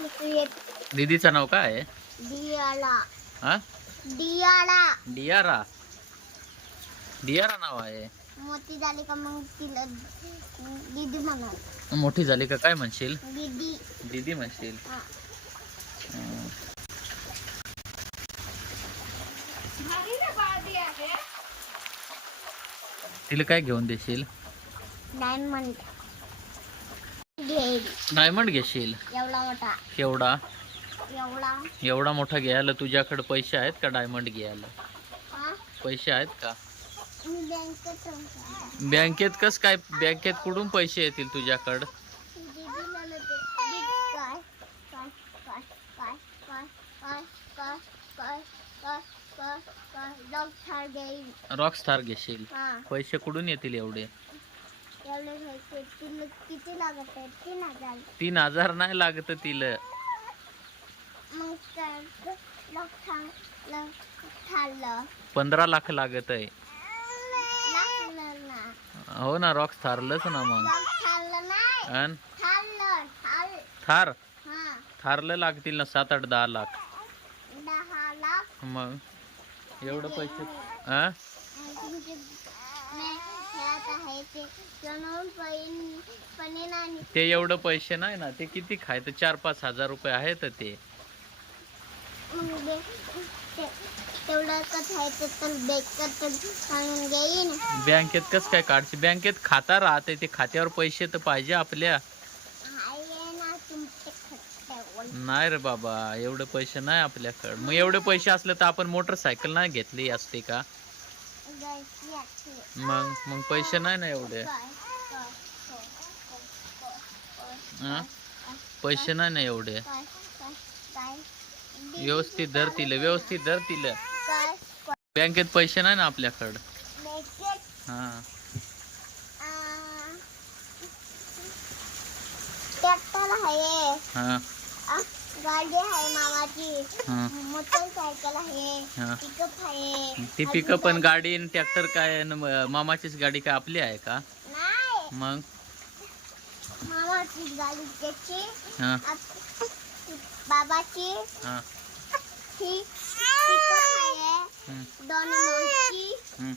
दीदीचं नाव काय आहे? दियाला. हा, दियाला. डियारा. डियारा नाव आहे. मोठी झाली का मग तिला दीदी म्हणत. मोठी झाली का काय म्हणशील? दीदी. दीदी म्हणशील. हा. हं. तिला काय घेऊन देशील? डायमंड घेईल. डायमंड घेशील? एवढा मोठा. केवढा? एवढा. एवढा मोठा घ्यायला तुझ्याकडे पैसे आहेत का डायमंड घ्यायला? हा. पैसे आहेत का? मी बँकेत जाऊन बँकेत कस काय? बँकेत कुठून पैसे येतील तुझ्याकडं? दीदी म्हणते काय काय काय काय काय काय काय काय काय काय काय डॉक्टर घेईल. रॉकस्टार घेशील? हा. पैसे कुठून येतील एवढे? एवढे घ्यायचे. तिला किती लागत आहे? 3000. 3000 नाही लागत तिला. मग तर डॉक्टर खाल्लं 15 लाख लागत आहे. लागलं ना. हो ना, रॉकस्टारलंच ना मग. खाल्लं नाही. अन खाल्लं थार हा. थारला लागतील ना 7-8 10 लाख. 10 लाख. मग एवढं पैसे हा? तुमचे खेळात आहे ते म्हणून पण नाही. ते एवढं पैसे नाही ना. ते किती खायचं? 4-5 हजार रुपये आहेत ते. मग तेवढं कथायचं तर बेकत आणून घेईन. बँकेत कस काय काढते? बँकेत खाता राहते, ते खात्यावर पैसे तर पाहिजे आपल्या. आहे ना तुमचे खात्यावर. नाही रे बाबा, एवढे पैसे नाही आपल्याकडे. मग एवढे पैसे असले तर आपण मोटरसायकल नाही घेतली असते का? जायची आहे. मग पैसे नाही ना एवढे. हा? पैसे नाही ना एवढे. व्यवस्थित धरतील, व्यवस्थित धरतील. बँकेत पैसे नाही ना आपल्याकडं. हा. ट्रॅक्टर आहे. हा. गाडी आहे मामाची. हा. मोटरसायकल आहे. हा. पिकअप आहे. ती पिकअप पण गाडी आणि ट्रॅक्टर काय आहे न? मामाचीच गाडी काय आपली आहे का? नाही. मग मामाची गाडी त्याची. हा. बाबाची. हा. ही पिकअप आहे. हम्म. दोन मोठी. हम्म.